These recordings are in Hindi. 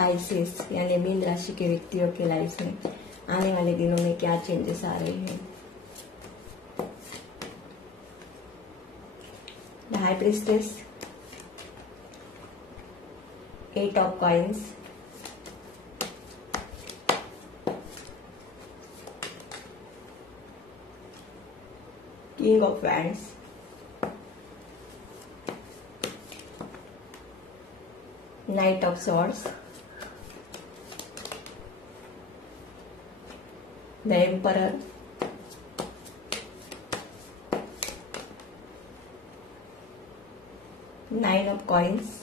स्पाइसेस यानी मीन राशि के व्यक्तियों के लाइफ में आने वाले दिनों में क्या चेंजेस आ रहे हैं। The high priestess, 8 of coins, king of wands, night of swords, the emperor, nine of coins,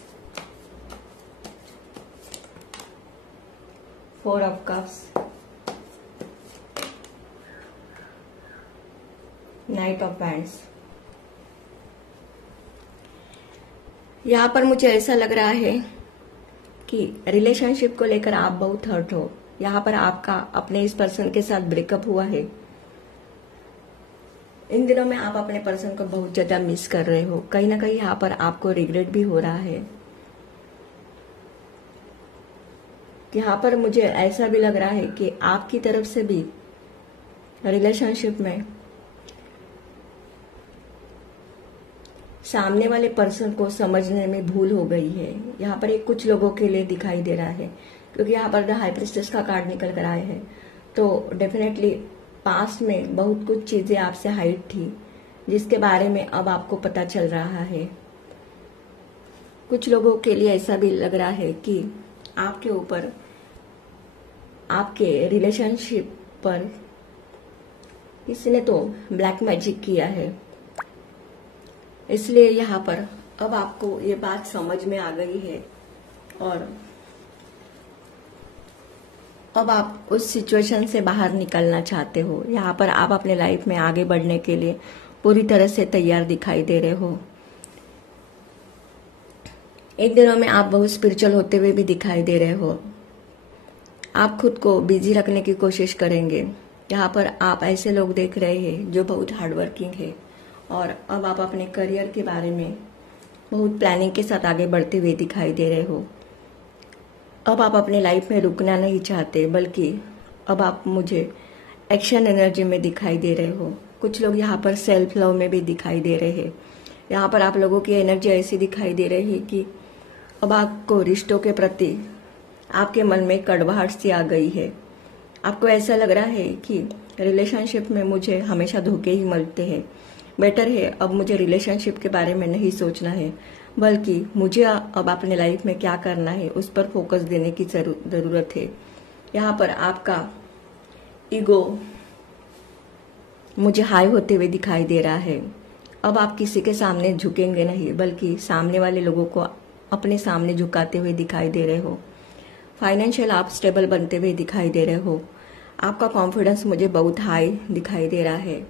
4 of cups, night of wands. यहां पर मुझे ऐसा लग रहा है कि रिलेशनशिप को लेकर आप बहुत हर्ट हो। यहाँ पर आपका अपने इस पर्सन के साथ ब्रेकअप हुआ है। इन दिनों में आप अपने पर्सन को बहुत ज्यादा मिस कर रहे हो। कहीं ना कहीं यहाँ पर आपको रिग्रेट भी हो रहा है। यहाँ पर मुझे ऐसा भी लग रहा है कि आपकी तरफ से भी रिलेशनशिप में सामने वाले पर्सन को समझने में भूल हो गई है। यहाँ पर एक कुछ लोगों के लिए दिखाई दे रहा है, क्योंकि यहाँ पर द हाई प्रीस्टेस का कार्ड निकल कर आए हैं। तो डेफिनेटली पास्ट में बहुत कुछ चीजें आपसे हाइड थी, जिसके बारे में अब आपको पता चल रहा है। कुछ लोगों के लिए ऐसा भी लग रहा है कि आपके ऊपर, आपके रिलेशनशिप पर किसी ने तो ब्लैक मैजिक किया है। इसलिए यहाँ पर अब आपको ये बात समझ में आ गई है और अब आप उस सिचुएशन से बाहर निकलना चाहते हो। यहाँ पर आप अपने लाइफ में आगे बढ़ने के लिए पूरी तरह से तैयार दिखाई दे रहे हो। एक दिनों में आप बहुत स्पिरिचुअल होते हुए भी दिखाई दे रहे हो। आप खुद को बिजी रखने की कोशिश करेंगे। यहाँ पर आप ऐसे लोग देख रहे हैं जो बहुत हार्डवर्किंग है और अब आप अपने करियर के बारे में बहुत प्लानिंग के साथ आगे बढ़ते हुए दिखाई दे रहे हो। अब आप अपने लाइफ में रुकना नहीं चाहते, बल्कि अब आप मुझे एक्शन एनर्जी में दिखाई दे रहे हो। कुछ लोग यहाँ पर सेल्फ लव में भी दिखाई दे रहे हैं। यहाँ पर आप लोगों की एनर्जी ऐसी दिखाई दे रही है कि अब आपको रिश्तों के प्रति आपके मन में कड़वाहट सी आ गई है। आपको ऐसा लग रहा है कि रिलेशनशिप में मुझे हमेशा धोखे ही मिलते हैं। बेटर है अब मुझे रिलेशनशिप के बारे में नहीं सोचना है, बल्कि मुझे अब अपने लाइफ में क्या करना है उस पर फोकस देने की जरूरत है। यहाँ पर आपका ईगो मुझे हाई होते हुए दिखाई दे रहा है। अब आप किसी के सामने झुकेंगे नहीं, बल्कि सामने वाले लोगों को अपने सामने झुकाते हुए दिखाई दे रहे हो। फाइनेंशियल आप स्टेबल बनते हुए दिखाई दे रहे हो। आपका कॉन्फिडेंस मुझे बहुत हाई दिखाई दे रहा है।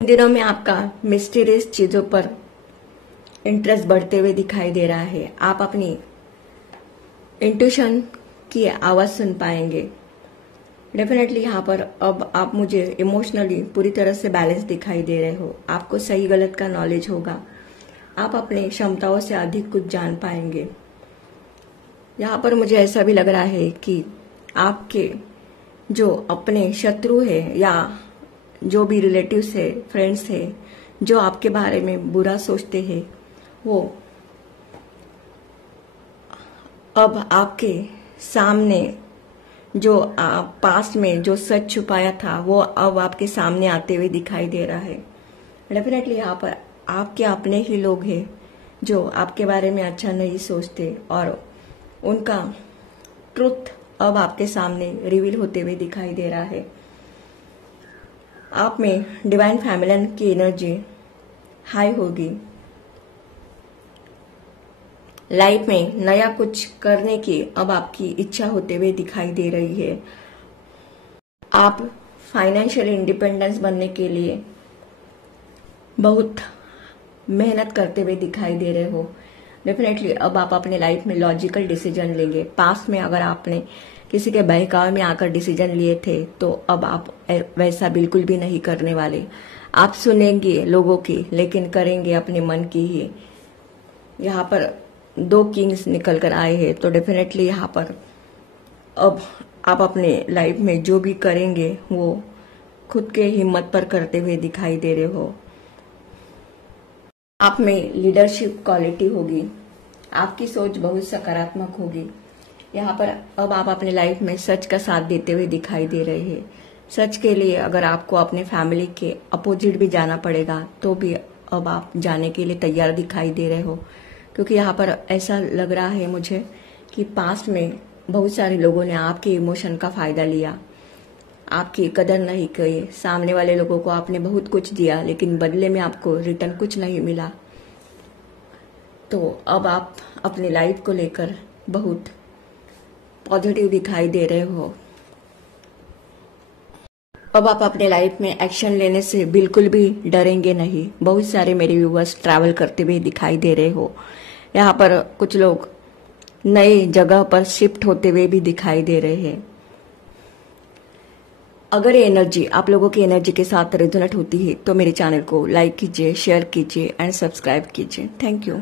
इन दिनों में आपका मिस्टीरियस चीजों पर इंटरेस्ट बढ़ते हुए दिखाई दे रहा है। आप अपनी इंट्यूशन की आवाज सुन पाएंगे। डेफिनेटली यहाँ पर अब आप मुझे इमोशनली पूरी तरह से बैलेंस दिखाई दे रहे हो। आपको सही गलत का नॉलेज होगा। आप अपने क्षमताओं से अधिक कुछ जान पाएंगे। यहाँ पर मुझे ऐसा भी लग रहा है कि आपके जो अपने शत्रु है या जो भी रिलेटिव्स है, फ्रेंड्स है, जो आपके बारे में बुरा सोचते हैं, वो अब आपके सामने जो पास्ट में जो सच छुपाया था वो अब आपके सामने आते हुए दिखाई दे रहा है। डेफिनेटली यहाँ पर आपके अपने ही लोग हैं जो आपके बारे में अच्छा नहीं सोचते और उनका ट्रुथ अब आपके सामने रिवील होते हुए दिखाई दे रहा है। आप में डिवाइन फेमिनिन की एनर्जी हाई होगी। लाइफ में नया कुछ करने की अब आपकी इच्छा होते हुए दिखाई दे रही है। आप फाइनेंशियल इंडिपेंडेंस बनने के लिए बहुत मेहनत करते हुए दिखाई दे रहे हो। डेफिनेटली अब आप अपने लाइफ में लॉजिकल डिसीजन लेंगे। पास्ट में अगर आपने किसी के बहकावे में आकर डिसीजन लिए थे तो अब आप वैसा बिल्कुल भी नहीं करने वाले। आप सुनेंगे लोगों की, लेकिन करेंगे अपने मन की ही। यहाँ पर 2 किंग्स निकल कर आए हैं, तो डेफिनेटली यहाँ पर अब आप अपने लाइफ में जो भी करेंगे वो खुद के हिम्मत पर करते हुए दिखाई दे रहे हो। आप में लीडरशिप क्वालिटी होगी, आपकी सोच बहुत सकारात्मक होगी। यहाँ पर अब आप अपने लाइफ में सच का साथ देते हुए दिखाई दे रहे हैं। सच के लिए अगर आपको अपने फैमिली के अपोजिट भी जाना पड़ेगा तो भी अब आप जाने के लिए तैयार दिखाई दे रहे हो, क्योंकि यहाँ पर ऐसा लग रहा है मुझे कि पास्ट में बहुत सारे लोगों ने आपके इमोशन का फायदा लिया, आपकी कदर नहीं की। सामने वाले लोगों को आपने बहुत कुछ दिया लेकिन बदले में आपको रिटर्न कुछ नहीं मिला। तो अब आप अपनी लाइफ को लेकर बहुत पॉजिटिव दिखाई दे रहे हो। अब आप अपने लाइफ में एक्शन लेने से बिल्कुल भी डरेंगे नहीं। बहुत सारे मेरे व्यूअर्स ट्रैवल करते हुए दिखाई दे रहे हो। यहाँ पर कुछ लोग नए जगह पर शिफ्ट होते हुए भी दिखाई दे रहे हैं। अगर ये एनर्जी आप लोगों की एनर्जी के साथ रेजोनेट होती है तो मेरे चैनल को लाइक कीजिए, शेयर कीजिए एंड सब्सक्राइब कीजिए। Thank you.